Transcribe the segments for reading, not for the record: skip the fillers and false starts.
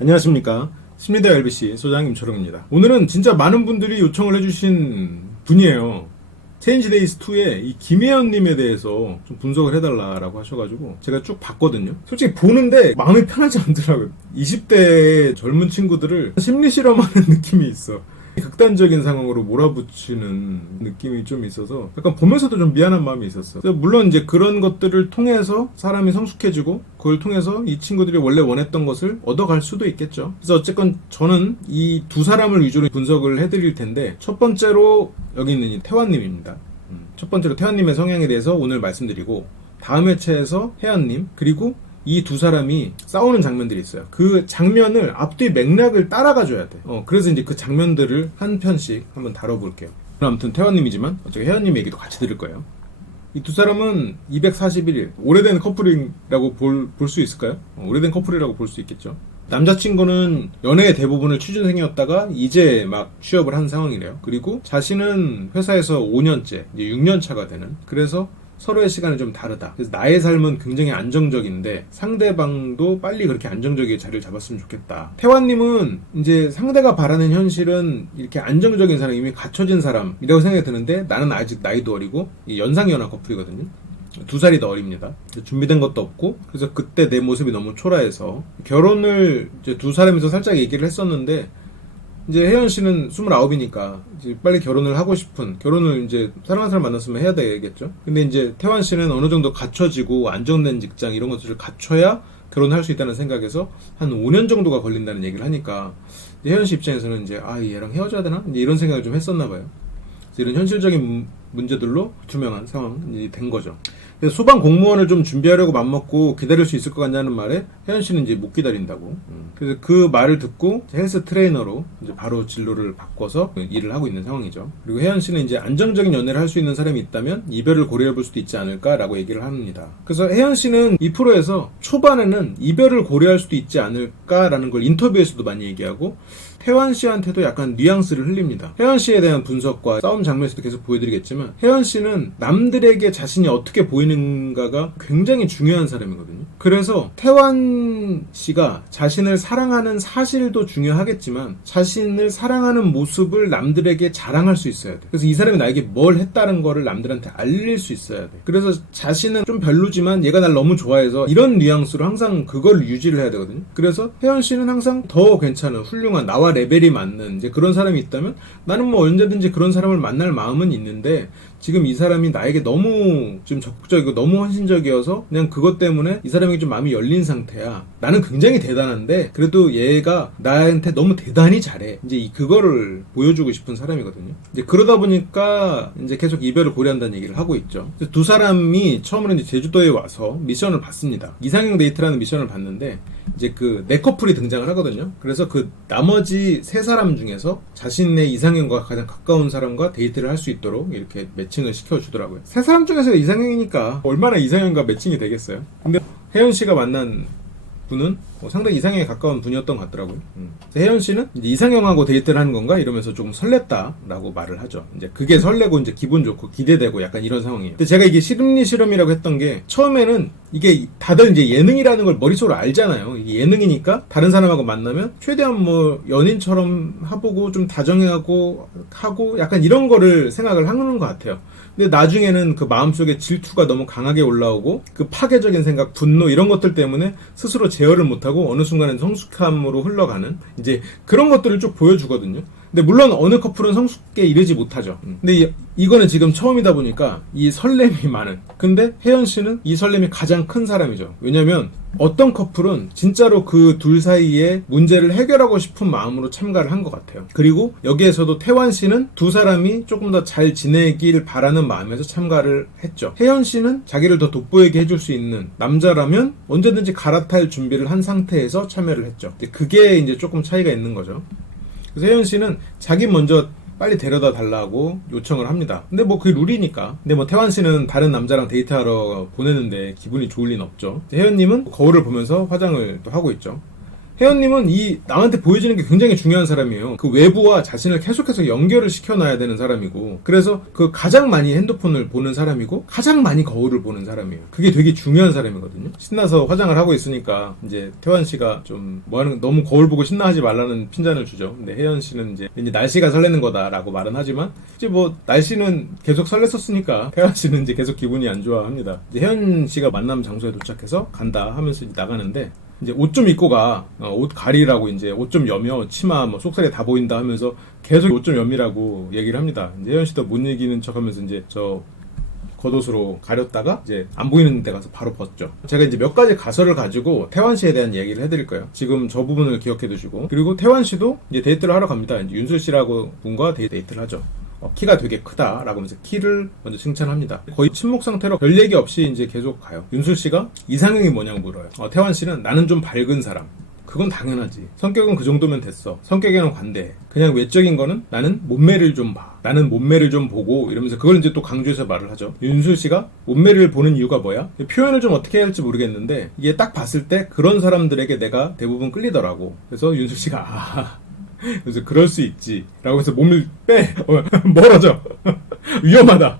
안녕하십니까. 심리대 LBC 소장 임초롱입니다. 오늘은 진짜 많은 분들이 요청을 해주신 분이에요. 체인지데이즈2의 이 김혜연님에 대해서 좀 분석을 해달라고 하셔가지고 제가 쭉 봤거든요. 솔직히 보는데 마음이 편하지 않더라고요. 20대 젊은 친구들을 심리 실험하는 느낌이 있어. 극단적인 상황으로 몰아붙이는 느낌이 좀 있어서 약간 보면서도 좀 미안한 마음이 있었어. 물론 이제 그런 것들을 통해서 사람이 성숙해지고 그걸 통해서 이 친구들이 원래 원했던 것을 얻어갈 수도 있겠죠. 그래서 어쨌건 저는 이 두 사람을 위주로 분석을 해드릴 텐데, 첫 번째로 여기 있는 이 태환님입니다. 첫 번째로 태환님의 성향에 대해서 오늘 말씀드리고, 다음 회차에서 혜연님, 그리고 이 두 사람이 싸우는 장면들이 있어요. 그 장면을 앞뒤 맥락을 따라가줘야 돼. 그래서 이제 그 장면들을 한 편씩 한번 다뤄볼게요. 아무튼 태환님이지만 어차피 혜연님 얘기도 같이 들을 거예요. 이 두 사람은 241일 오래된 커플이라고 볼 수 있을까요? 오래된 커플이라고 볼 수 있겠죠. 남자친구는 연애의 대부분을 취준생이었다가 이제 막 취업을 한 상황이래요. 그리고 자신은 회사에서 5년째, 이제 6년 차가 되는, 그래서 서로의 시간이 좀 다르다. 그래서 나의 삶은 굉장히 안정적인데 상대방도 빨리 그렇게 안정적인 자리를 잡았으면 좋겠다. 태환님은 이제 상대가 바라는 현실은 이렇게 안정적인 사람, 이미 갖춰진 사람이라고 생각이 드는데, 나는 아직 나이도 어리고 연상연하 커플이거든요. 2살이 더 어립니다. 준비된 것도 없고, 그래서 그때 내 모습이 너무 초라해서 결혼을 이제 두 사람이서 살짝 얘기를 했었는데, 이제 혜연 씨는 29이니까 이제 빨리 결혼을 하고 싶은, 결혼을 이제 사랑하는 사람 만났으면 해야 되겠죠. 근데 이제 태환 씨는 어느 정도 갖춰지고 안정된 직장 이런 것들을 갖춰야 결혼할 수 있다는 생각에서 한 5년 정도가 걸린다는 얘기를 하니까, 혜연 씨 입장에서는 이제 얘랑 헤어져야 되나? 이제 이런 생각을 좀 했었나 봐요. 이런 현실적인 문제들로 투명한 상황이 된 거죠. 그래서 소방 공무원을 좀 준비하려고 맘먹고 기다릴 수 있을 것 같냐는 말에 혜연 씨는 이제 못 기다린다고. 그래서 그 말을 듣고 헬스 트레이너로 이제 바로 진로를 바꿔서 일을 하고 있는 상황이죠. 그리고 혜연 씨는 이제 안정적인 연애를 할 수 있는 사람이 있다면 이별을 고려해 볼 수도 있지 않을까라고 얘기를 합니다. 그래서 혜연 씨는 이 프로에서 초반에는 이별을 고려할 수도 있지 않을까라는 걸 인터뷰에서도 많이 얘기하고, 혜연 씨한테도 약간 뉘앙스를 흘립니다. 혜연 씨에 대한 분석과 싸움 장면에서도 계속 보여드리겠지만, 혜연 씨는 남들에게 자신이 어떻게 보이는가가 굉장히 중요한 사람이거든요. 그래서 태환 씨가 자신을 사랑하는 사실도 중요하겠지만 자신을 사랑하는 모습을 남들에게 자랑할 수 있어야 돼. 그래서 이 사람이 나에게 뭘 했다는 거를 남들한테 알릴 수 있어야 돼. 그래서 자신은 좀 별로지만 얘가 날 너무 좋아해서 이런 뉘앙스로 항상 그걸 유지를 해야 되거든요. 그래서 혜연 씨는 항상 더 괜찮은, 훌륭한, 나와 레벨이 맞는 이제 그런 사람이 있다면 나는 뭐 언제든지 그런 사람을 만날 마음은 있는데, 지금 이 사람이 나에게 너무 좀 적극적이고 너무 헌신적이어서 그냥 그것 때문에 이 사람에게 좀 마음이 열린 상태야. 나는 굉장히 대단한데 그래도 얘가 나한테 너무 대단히 잘해. 이제 그거를 보여주고 싶은 사람이거든요. 이제 그러다 보니까 이제 계속 이별을 고려한다는 얘기를 하고 있죠. 두 사람이 처음으로 이제 제주도에 와서 미션을 받습니다. 이상형 데이트라는 미션을 받는데, 이제 그 네 커플이 등장을 하거든요. 그래서 그 나머지 세 사람 중에서 자신의 이상형과 가장 가까운 사람과 데이트를 할 수 있도록 이렇게 매칭을 시켜주더라고요. 세 사람 중에서 이상형이니까 얼마나 이상형과 매칭이 되겠어요. 근데 혜연 씨가 만난 분은 상당히 이상형에 가까운 분이었던 것 같더라고요. 혜연 씨는 이제 이상형하고 데이트를 하는 건가 이러면서 조금 설렜다라고 말을 하죠. 이제 그게 설레고 이제 기분 좋고 기대되고 약간 이런 상황이에요. 근데 제가 이게 심리 실험이라고 했던 게, 처음에는 이게 다들 이제 예능이라는 걸 머릿속으로 알잖아요. 이게 예능이니까 다른 사람하고 만나면 최대한 뭐 연인처럼 해보고 좀 다정해하고 하고 약간 이런 거를 생각을 하는 것 같아요. 근데 나중에는 그 마음속에 질투가 너무 강하게 올라오고 그 파괴적인 생각, 분노 이런 것들 때문에 스스로 제어를 못하고 어느 순간엔 성숙함으로 흘러가는 이제 그런 것들을 쭉 보여주거든요. 근데 물론 어느 커플은 성숙에 이르지 못하죠. 근데 이거는 지금 처음이다 보니까 이 설렘이 많은. 근데 혜연 씨는 이 설렘이 가장 큰 사람이죠. 왜냐면 어떤 커플은 진짜로 그 둘 사이에 문제를 해결하고 싶은 마음으로 참가를 한 것 같아요. 그리고 여기에서도 태환 씨는 두 사람이 조금 더 잘 지내길 바라는 마음에서 참가를 했죠. 혜연 씨는 자기를 더 돋보이게 해줄 수 있는 남자라면 언제든지 갈아탈 준비를 한 상태에서 참여를 했죠. 그게 이제 조금 차이가 있는 거죠. 그래서 혜연 씨는 자기 먼저 빨리 데려다 달라고 요청을 합니다. 근데 뭐 그게 룰이니까. 근데 뭐 태환 씨는 다른 남자랑 데이트하러 보내는데 기분이 좋을 리는 없죠. 혜연님은 거울을 보면서 화장을 또 하고 있죠. 혜연님은 이 남한테 보여지는 게 굉장히 중요한 사람이에요. 그 외부와 자신을 계속해서 연결을 시켜놔야 되는 사람이고, 그래서 그 가장 많이 핸드폰을 보는 사람이고 가장 많이 거울을 보는 사람이에요. 그게 되게 중요한 사람이거든요. 신나서 화장을 하고 있으니까 이제 태환 씨가 좀 뭐하는 너무 거울 보고 신나하지 말라는 핀잔을 주죠. 근데 혜연 씨는 이제 날씨가 설레는 거다라고 말은 하지만 이제 뭐 날씨는 계속 설렜었으니까 태환 씨는 이제 계속 기분이 안 좋아합니다. 이제 혜연 씨가 만남 장소에 도착해서 간다 하면서 이제 나가는데, 이제 옷 좀 입고 가, 옷 가리라고, 이제 옷 좀 여며 치마 뭐 속살이 다 보인다 하면서 계속 옷 좀 여미라고 얘기를 합니다. 이제 혜연 씨도 못 이기는 척하면서 이제 저 겉옷으로 가렸다가 이제 안 보이는 데 가서 바로 벗죠. 제가 이제 몇 가지 가설을 가지고 태환 씨에 대한 얘기를 해드릴 거예요. 지금 저 부분을 기억해 두시고, 그리고 태환 씨도 이제 데이트를 하러 갑니다. 이제 윤술 씨라고 분과 데이트를 하죠. 키가 되게 크다라고 하면서 키를 먼저 칭찬합니다. 거의 침묵 상태로 별 얘기 없이 이제 계속 가요. 윤술 씨가 이상형이 뭐냐고 물어요. 태환 씨는 나는 좀 밝은 사람. 그건 당연하지. 성격은 그 정도면 됐어. 성격에는 관대해. 그냥 외적인 거는 나는 몸매를 좀 봐. 나는 몸매를 좀 보고 이러면서 그걸 이제 또 강조해서 말을 하죠. 윤술 씨가 몸매를 보는 이유가 뭐야? 표현을 좀 어떻게 해야 할지 모르겠는데 이게 딱 봤을 때 그런 사람들에게 내가 대부분 끌리더라고. 그래서 윤술 씨가 그래서 그럴 수 있지 라고 해서 몸을 빼 멀어져. 위험하다.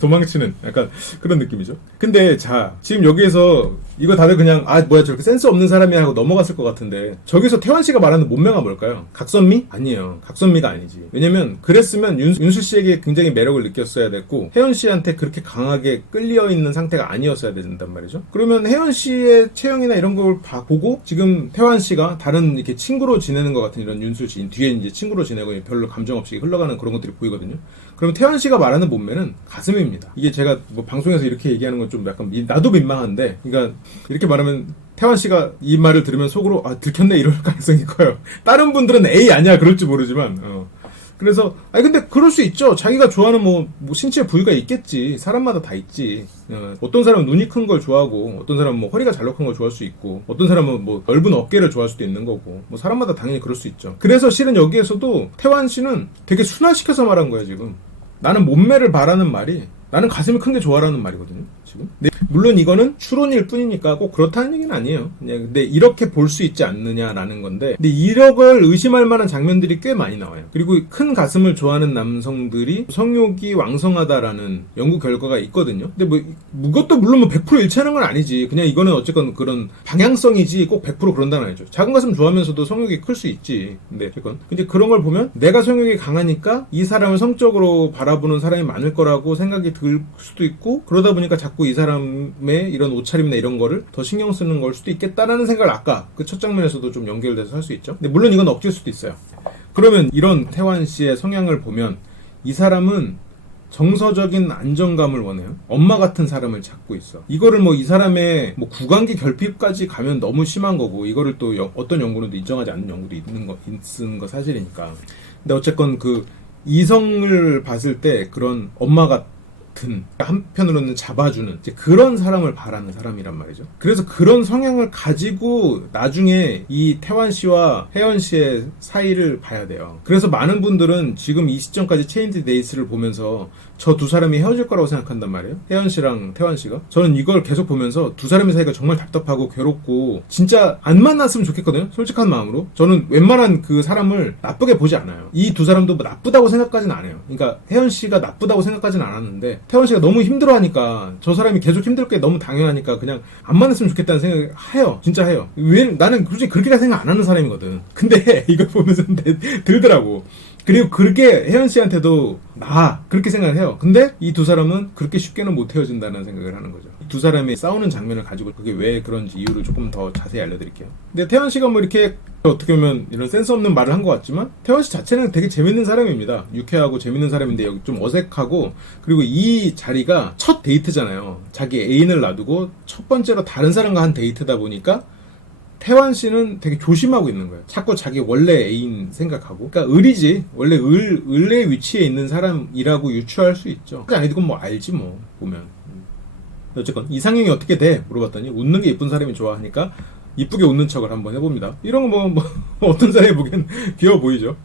도망치는 약간 그런 느낌이죠. 근데 자, 지금 여기에서 이거 다들 그냥 뭐야 저렇게 센스 없는 사람이야 하고 넘어갔을 것 같은데, 저기서 태환 씨가 말하는 몸매가 뭘까요? 각선미? 아니에요. 각선미가 아니지. 왜냐면 그랬으면 윤수 씨에게 굉장히 매력을 느꼈어야 됐고 혜연 씨한테 그렇게 강하게 끌려 있는 상태가 아니었어야 된단 말이죠. 그러면 혜연 씨의 체형이나 이런 걸 보고 지금 태환 씨가 다른 이렇게 친구로 지내는 것 같은 이런 윤수 씨 뒤에 이제 친구로 지내고 별로 감정 없이 흘러가는 그런 것들이 보이거든요. 그럼 태환 씨가 말하는 몸매는 가슴입니다. 이게 제가 뭐 방송에서 이렇게 얘기하는 건 좀 약간 나도 민망한데, 그러니까 이렇게 말하면 태환 씨가 이 말을 들으면 속으로 들켰네 이럴 가능성이 커요. 다른 분들은 에이 아니야 그럴지 모르지만 그래서 근데 그럴 수 있죠. 자기가 좋아하는 뭐 신체 부위가 있겠지. 사람마다 다 있지. 어떤 사람은 눈이 큰 걸 좋아하고, 어떤 사람은 뭐 허리가 잘록한 걸 좋아할 수 있고, 어떤 사람은 뭐 넓은 어깨를 좋아할 수도 있는 거고, 뭐 사람마다 당연히 그럴 수 있죠. 그래서 실은 여기에서도 태환 씨는 되게 순화시켜서 말한 거예요. 지금 나는 몸매를 바라는 말이 나는 가슴이 큰 게 좋아라는 말이거든요. 지금. 근데 물론 이거는 추론일 뿐이니까 꼭 그렇다는 얘기는 아니에요. 그냥 근데 이렇게 볼 수 있지 않느냐라는 건데, 근데 이걸 의심할 만한 장면들이 꽤 많이 나와요. 그리고 큰 가슴을 좋아하는 남성들이 성욕이 왕성하다라는 연구 결과가 있거든요. 근데 이것도 물론 100% 일치하는 건 아니지. 그냥 이거는 어쨌건 그런 방향성이지 꼭 100% 그런다는 아니죠. 작은 가슴 좋아하면서도 성욕이 클 수 있지. 근데 어쨌건 근데 그런 걸 보면 내가 성욕이 강하니까 이 사람을 성적으로 바라보는 사람이 많을 거라고 생각이 들 수도 있고, 그러다 보니까 자꾸 이 사람의 이런 옷차림이나 이런 거를 더 신경 쓰는 걸 수도 있겠다라는 생각을 아까 그 첫 장면에서도 좀 연결돼서 할 수 있죠. 근데 물론 이건 억지일 수도 있어요. 그러면 이런 태환 씨의 성향을 보면 이 사람은 정서적인 안정감을 원해요. 엄마 같은 사람을 찾고 있어. 이거를 이 사람의 구강기 결핍까지 가면 너무 심한 거고, 이거를 또 어떤 연구는 인정하지 않는 연구도 있는 거 사실이니까. 근데 어쨌건 그 이성을 봤을 때 그런 엄마 같은, 한편으로는 잡아주는 이제 그런 사람을 바라는 사람이란 말이죠. 그래서 그런 성향을 가지고 나중에 이 태환 씨와 혜연 씨의 사이를 봐야 돼요. 그래서 많은 분들은 지금 이 시점까지 체인지 데이스를 보면서 저 두 사람이 헤어질 거라고 생각한단 말이에요. 혜연 씨랑 태환 씨가. 저는 이걸 계속 보면서 두 사람의 사이가 정말 답답하고 괴롭고 진짜 안 만났으면 좋겠거든요. 솔직한 마음으로. 저는 웬만한 그 사람을 나쁘게 보지 않아요. 이 두 사람도 나쁘다고 생각까지는 안 해요. 그러니까 혜연 씨가 나쁘다고 생각까지는 않았는데 태환 씨가 너무 힘들어하니까, 저 사람이 계속 힘들 게 너무 당연하니까 그냥 안 만났으면 좋겠다는 생각을 해요. 진짜 해요. 나는 솔직히 그렇게 생각 안 하는 사람이거든. 근데 이걸 보면서 들더라고. 그리고 그렇게 혜연 씨한테도 그렇게 생각을 해요. 근데 이 두 사람은 그렇게 쉽게는 못 헤어진다는 생각을 하는 거죠. 두 사람이 싸우는 장면을 가지고 그게 왜 그런지 이유를 조금 더 자세히 알려드릴게요. 근데 태환 씨가 이렇게 어떻게 보면 이런 센스 없는 말을 한 것 같지만 태환 씨 자체는 되게 재밌는 사람입니다. 유쾌하고 재밌는 사람인데 여기 좀 어색하고, 그리고 이 자리가 첫 데이트잖아요. 자기 애인을 놔두고 첫 번째로 다른 사람과 한 데이트다 보니까 태환 씨는 되게 조심하고 있는 거예요. 자꾸 자기 원래 애인 생각하고. 그러니까 을이지. 원래 을의 위치에 있는 사람이라고 유추할 수 있죠. 아니고 알지 보면. 어쨌건 이상형이 어떻게 돼? 물어봤더니 웃는 게 이쁜 사람이 좋아하니까 이쁘게 웃는 척을 한번 해봅니다. 이런 거 어떤 사람이 보기엔 귀여워 보이죠.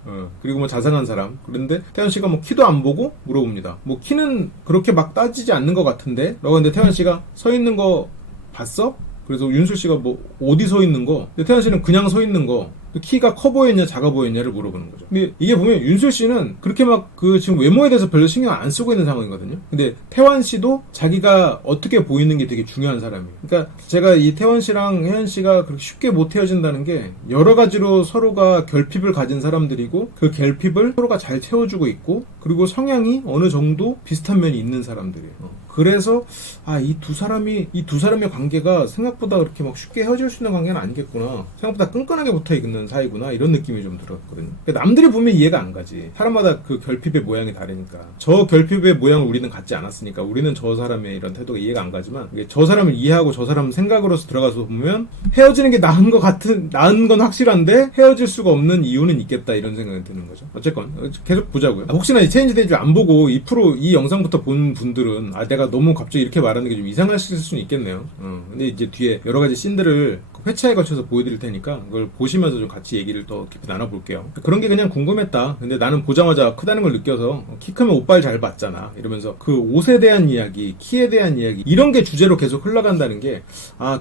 그리고 자상한 사람. 그런데 태환 씨가 키도 안 보고 물어봅니다. 키는 그렇게 막 따지지 않는 것 같은데? 라고 했는데 태환 씨가 서 있는 거 봤어? 그래서 윤슬 씨가 뭐 어디 서 있는 거, 태환 씨는 그냥 서 있는 거, 키가 커 보였냐 작아 보였냐를 물어보는 거죠. 근데 이게 보면 윤슬 씨는 그렇게 막 그 지금 외모에 대해서 별로 신경 안 쓰고 있는 상황이거든요. 근데 태환 씨도 자기가 어떻게 보이는 게 되게 중요한 사람이에요. 그러니까 제가 이 태환 씨랑 혜연 씨가 그렇게 쉽게 못 헤어진다는 게 여러 가지로 서로가 결핍을 가진 사람들이고 그 결핍을 서로가 잘 채워주고 있고 그리고 성향이 어느 정도 비슷한 면이 있는 사람들이에요. 그래서 이 두 사람의 관계가 생각보다 그렇게 막 쉽게 헤어질 수 있는 관계는 아니겠구나. 생각보다 끈끈하게 붙어 있는 사이구나. 이런 느낌이 좀 들었거든요. 그러니까 남들이 보면 이해가 안 가지. 사람마다 그 결핍의 모양이 다르니까. 저 결핍의 모양을 우리는 갖지 않았으니까 우리는 저 사람의 이런 태도가 이해가 안 가지만 저 사람을 이해하고 저 사람 생각으로서 들어가서 보면 헤어지는 게 나은 건 확실한데 헤어질 수가 없는 이유는 있겠다. 이런 생각이 드는 거죠. 어쨌건 계속 보자고요. 혹시나 이 체인지 데이를 안 보고 이 영상부터 본 분들은 내가 너무 갑자기 이렇게 말하는 게 좀 이상하실 수는 있겠네요. 근데 이제 뒤에 여러 가지 씬들을 회차에 걸쳐서 보여드릴 테니까 그걸 보시면서 좀 같이 얘기를 더 깊이 나눠볼게요. 그런 게 그냥 궁금했다. 근데 나는 보자마자 크다는 걸 느껴서 키 크면 오빠를 잘 봤잖아. 이러면서 그 옷에 대한 이야기, 키에 대한 이야기 이런 게 주제로 계속 흘러간다는 게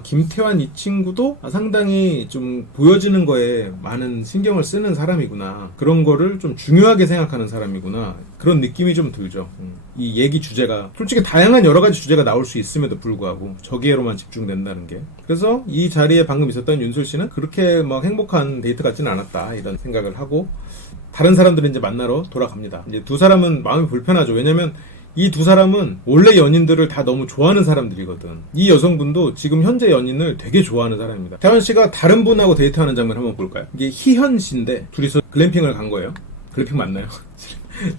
김태환 이 친구도 상당히 좀 보여지는 거에 많은 신경을 쓰는 사람이구나. 그런 거를 좀 중요하게 생각하는 사람이구나. 그런 느낌이 좀 들죠. 이 얘기 주제가 솔직히 다양한 여러 가지 주제가 나올 수 있음에도 불구하고 저기에로만 집중된다는 게 그래서 이 자리에 방금 있었던 윤슬 씨는 그렇게 막 행복한 데이트 같지는 않았다 이런 생각을 하고 다른 사람들은 이제 만나러 돌아갑니다. 이제 두 사람은 마음이 불편하죠. 왜냐면 이 두 사람은 원래 연인들을 다 너무 좋아하는 사람들이거든. 이 여성분도 지금 현재 연인을 되게 좋아하는 사람입니다. 태환 씨가 다른 분하고 데이트하는 장면 한번 볼까요? 이게 희현 씨인데 둘이서 글램핑을 간 거예요. 글램핑 맞나요?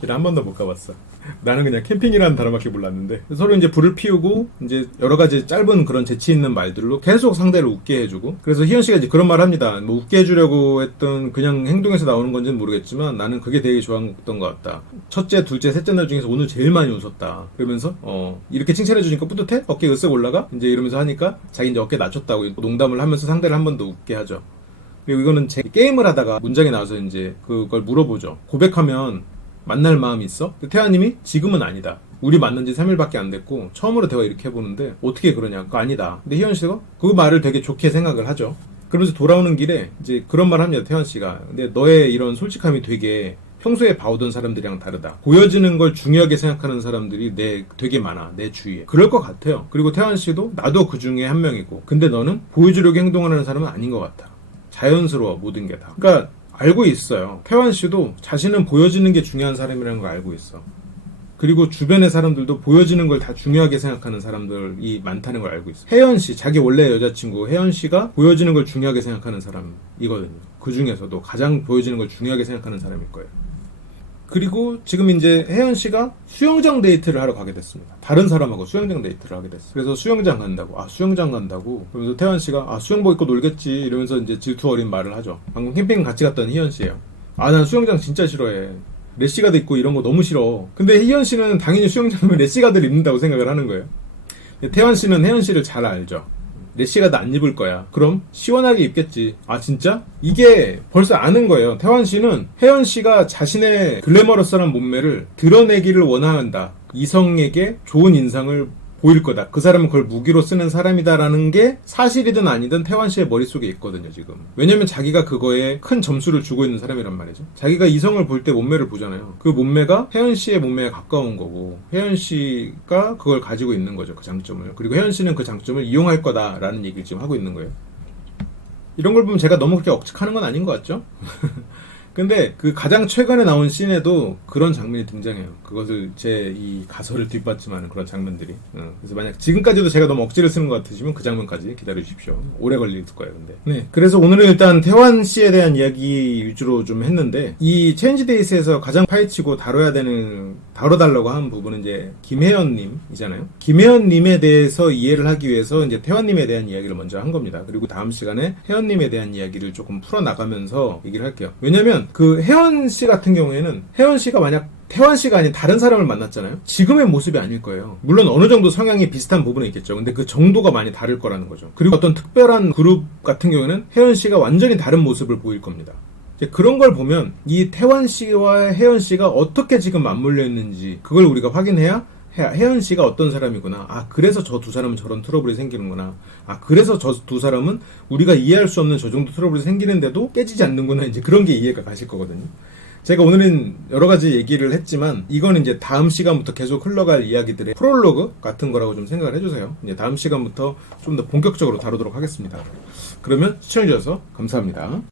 한 번도 못 가봤어. 나는 그냥 캠핑이라는 단어밖에 몰랐는데 서로 이제 불을 피우고 이제 여러 가지 짧은 그런 재치 있는 말들로 계속 상대를 웃게 해주고 그래서 희연 씨가 이제 그런 말 합니다. 뭐 웃게 해주려고 했던 그냥 행동에서 나오는 건지는 모르겠지만 나는 그게 되게 좋았던 것 같다. 첫째, 둘째, 셋째 날 중에서 오늘 제일 많이 웃었다. 그러면서 이렇게 칭찬해 주니까 뿌듯해? 어깨 으쓱 올라가? 이제 이러면서 하니까 자기 이제 어깨 낮췄다고 농담을 하면서 상대를 한 번 더 웃게 하죠. 그리고 이거는 게임을 하다가 문장이 나와서 이제 그걸 물어보죠. 고백하면 만날 마음이 있어? 태아님이 지금은 아니다. 우리 만난 지 3일밖에 안 됐고 처음으로 대화 이렇게 해보는데 어떻게 그러냐? 그거 아니다. 근데 희연 씨가 그 말을 되게 좋게 생각을 하죠. 그러면서 돌아오는 길에 이제 그런 말 합니다. 태연 씨가. 근데 너의 이런 솔직함이 되게 평소에 봐오던 사람들이랑 다르다. 보여지는 걸 중요하게 생각하는 사람들이 되게 많아. 내 주위에. 그럴 것 같아요. 그리고 태연 씨도 나도 그 중에 한 명이고 근데 너는 보여주려고 행동하는 사람은 아닌 것 같아. 자연스러워 모든 게 다. 그러니까 알고 있어요. 태환 씨도 자신은 보여지는 게 중요한 사람이라는 걸 알고 있어. 그리고 주변의 사람들도 보여지는 걸 다 중요하게 생각하는 사람들이 많다는 걸 알고 있어. 혜연 씨, 자기 원래 여자친구 혜연 씨가 보여지는 걸 중요하게 생각하는 사람이거든요. 그 중에서도 가장 보여지는 걸 중요하게 생각하는 사람일 거예요. 그리고 지금 이제 혜연 씨가 수영장 데이트를 하러 가게 됐습니다. 다른 사람하고 수영장 데이트를 하게 됐어요. 그래서 수영장 간다고. 수영장 간다고. 그러면서 태환 씨가 수영복 입고 놀겠지. 이러면서 이제 질투 어린 말을 하죠. 방금 캠핑 같이 갔던 희연 씨예요. 난 수영장 진짜 싫어해. 래시가드 입고 이런 거 너무 싫어. 근데 희연 씨는 당연히 수영장 가면 래시가드를 입는다고 생각을 하는 거예요. 태환 씨는 혜연 씨를 잘 알죠. 래시가드 안 입을 거야. 그럼 시원하게 입겠지. 진짜? 이게 벌써 아는 거예요. 태환 씨는 혜연 씨가 자신의 글래머러스한 몸매를 드러내기를 원한다. 이성에게 좋은 인상을 보일 거다. 그 사람은 그걸 무기로 쓰는 사람이다라는 게 사실이든 아니든 태환 씨의 머릿속에 있거든요, 지금. 왜냐면 자기가 그거에 큰 점수를 주고 있는 사람이란 말이죠. 자기가 이성을 볼 때 몸매를 보잖아요. 그 몸매가 혜연 씨의 몸매에 가까운 거고, 혜연 씨가 그걸 가지고 있는 거죠, 그 장점을. 그리고 혜연 씨는 그 장점을 이용할 거다라는 얘기를 지금 하고 있는 거예요. 이런 걸 보면 제가 너무 그렇게 억측하는 건 아닌 것 같죠? 근데 그 가장 최근에 나온 씬에도 그런 장면이 등장해요. 그것을 제 이 가설을 뒷받침하는 그런 장면들이. 그래서 만약 지금까지도 제가 너무 억지를 쓰는 것 같으시면 그 장면까지 기다려 주십시오. 오래 걸릴 거예요, 근데. 네. 그래서 오늘은 일단 태환 씨에 대한 이야기 위주로 좀 했는데 이 체인지 데이스에서 가장 파헤치고 다뤄달라고 한 부분은 이제 김혜연님이잖아요. 김혜연님에 대해서 이해를 하기 위해서 이제 태환님에 대한 이야기를 먼저 한 겁니다. 그리고 다음 시간에 혜연님에 대한 이야기를 조금 풀어나가면서 얘기를 할게요. 왜냐면 그 혜연 씨 같은 경우에는 혜연 씨가 만약 태환 씨가 아닌 다른 사람을 만났잖아요. 지금의 모습이 아닐 거예요. 물론 어느 정도 성향이 비슷한 부분은 있겠죠. 근데 그 정도가 많이 다를 거라는 거죠. 그리고 어떤 특별한 그룹 같은 경우에는 혜연 씨가 완전히 다른 모습을 보일 겁니다. 이제 그런 걸 보면 이 태환 씨와 혜연 씨가 어떻게 지금 맞물려 있는지 그걸 우리가 확인해야 혜연 씨가 어떤 사람이구나. 아, 그래서 저 두 사람은 저런 트러블이 생기는구나. 아, 그래서 저 두 사람은 우리가 이해할 수 없는 저 정도 트러블이 생기는데도 깨지지 않는구나. 이제 그런 게 이해가 가실 거거든요. 제가 오늘은 여러 가지 얘기를 했지만 이거는 이제 다음 시간부터 계속 흘러갈 이야기들의 프롤로그 같은 거라고 좀 생각을 해주세요. 이제 다음 시간부터 좀 더 본격적으로 다루도록 하겠습니다. 그러면 시청해주셔서 감사합니다.